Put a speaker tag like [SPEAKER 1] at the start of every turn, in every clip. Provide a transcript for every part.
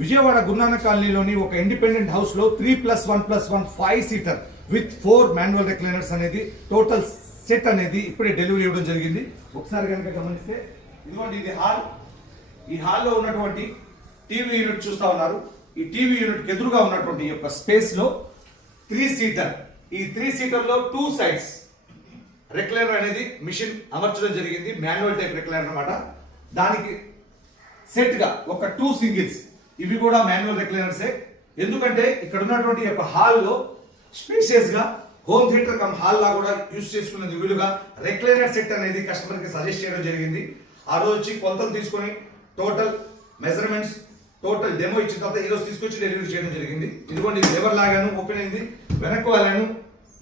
[SPEAKER 1] విజయవాడ గురునాన కాలనీలోని ఒక ఇండిపెండెంట్ హౌస్లో three plus one plus one five seater with four manual recliners అనేది టోటల్ సెట్ అనేది ఇప్పుడే డెలివరీ ఇవ్వడం జరిగింది ఒకసారి కనుక గమనిస్తే ఇదిగోండి ఇది హాల్ ఈ హాల్లో ఉన్నటువంటి టీవీ యూనిట్ చూస్తూ ఉన్నారు ఈ టీవీ యూనిట్ ఎదురుగా ఉన్నటువంటి యొక్క స్పేస్లో త్రీ సీటర్ ఈ త్రీ సీటర్లో టూ సైడ్స్ రెక్లైనర్ అనేది మిషన్ అమర్చడం జరిగింది మాన్యువల్ టైప్ రెక్లైనర్ అనమాట దానికి సెట్గా ఒక టూ సింగిల్స్ ఇవి కూడా మాన్యువల్ రెక్లైనర్సే ఎందుకంటే ఇక్కడ ఉన్నటువంటి యొక్క హాల్లో స్పీషియస్గా హోమ్ థియేటర్ కమ్ హాల్ లా కూడా యూజ్ చేసుకునేది వీలుగా రెక్లైనర్ సెట్ అనేది కస్టమర్కి సజెస్ట్ చేయడం జరిగింది ఆ రోజు వచ్చి కొలతలు తీసుకొని టోటల్ మెజర్మెంట్స్ టోటల్ డెమో ఇచ్చిన తర్వాత ఈరోజు తీసుకొచ్చి డెలివరీ చేయడం జరిగింది ఇదిగోండి లేబర్ లాగాను ఓపెన్ అయింది వెనక్కు వాళ్ళను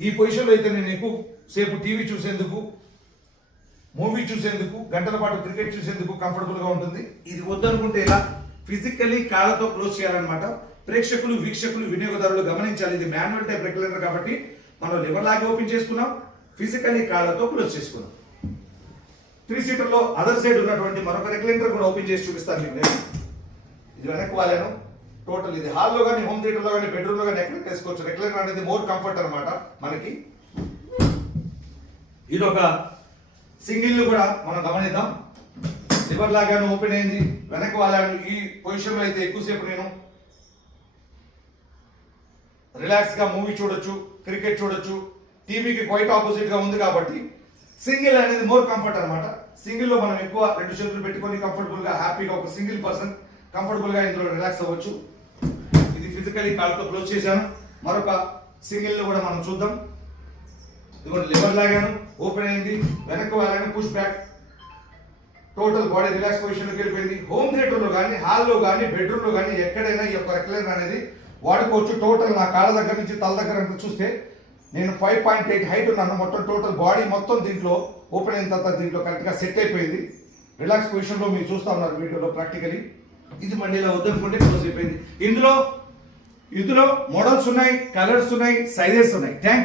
[SPEAKER 1] ఈ పొజిషన్లో అయితే నేను ఎక్కువ సేపు టీవీ చూసేందుకు మూవీ చూసేందుకు గంటల పాటు క్రికెట్ చూసేందుకు కంఫర్టబుల్గా ఉంటుంది ఇది వద్దనుకుంటే ఇలా ఫిజికలీ కాళ్ళతో క్లోజ్ చేయాలన్నమాట ప్రేక్షకులు వీక్షకులు వినియోగదారులు గమనించాలి ఇది మాన్యువల్ టైప్ రెగ్యులేటర్ కాబట్టి మనం లివర్ లాగే ఓపెన్ చేసుకున్నాం ఫిజికలీ కాళ్ళతో క్లోజ్ చేసుకున్నాం త్రీ సీటర్లో అదర్ సైడ్ ఉన్నటువంటి మరొక రెగ్యులేటర్ కూడా ఓపెన్ చేసి చూపిస్తాను మీకు నేను ఇది వెనక్కి వాళ్ళను టోటల్ ఇది హాల్లో కానీ హోమ్ లో కానీ లో కానీ ఎక్కడ వేసుకోవచ్చు రెగ్యులేటర్ అనేది మోర్ కంఫర్ట్ అనమాట మనకి ఇది ఒక సింగిల్ కూడా మనం గమనిద్దాం లివర్ లాగాను ఓపెన్ అయింది వెనక వాలాను ఈ పొజిషన్లో అయితే ఎక్కువసేపు నేను రిలాక్స్గా మూవీ చూడొచ్చు క్రికెట్ చూడొచ్చు టీవీకి క్వైట్ ఆపోజిట్గా ఉంది కాబట్టి సింగిల్ అనేది మోర్ కంఫర్ట్ అనమాట సింగిల్లో మనం ఎక్కువ రెండు చేతులు పెట్టుకొని కంఫర్టబుల్గా హ్యాపీగా ఒక సింగిల్ పర్సన్ కంఫర్టబుల్గా ఇందులో రిలాక్స్ అవ్వచ్చు ఇది ఫిజికలీ కాళ్ళతో క్లోజ్ చేశాను మరొక సింగిల్ని కూడా మనం చూద్దాం ఇదిగోండి లివర్ లాగాను ఓపెన్ అయింది వెనక్కి వెళ్ళాను push back total body relax పొజిషన్లోకి వెళ్ళిపోయింది హోమ్ థియేటర్లో కానీ హాల్లో కానీ బెడ్రూమ్లో కానీ ఎక్కడైనా ఈ యొక్క రెక్లైనర్ అనేది వాడుకోవచ్చు టోటల్ నా కాళ్ళ దగ్గర నుంచి తల దగ్గర చూస్తే నేను ఫైవ్ పాయింట్ ఎయిట్ హైట్ ఉన్నాను మొత్తం టోటల్ బాడీ మొత్తం దీంట్లో ఓపెన్ అయిన తర్వాత దీంట్లో కరెక్ట్గా సెట్ అయిపోయింది రిలాక్స్ పొజిషన్లో మీరు చూస్తూ ఉన్నారు వీడియోలో ప్రాక్టికలీ ఇది మళ్ళీ ఇలా వద్దనుకుంటే క్లోజ్ అయిపోయింది ఇందులో ఇందులో మోడల్స్ ఉన్నాయి కలర్స్ ఉన్నాయి సైజెస్ ఉన్నాయి థ్యాంక్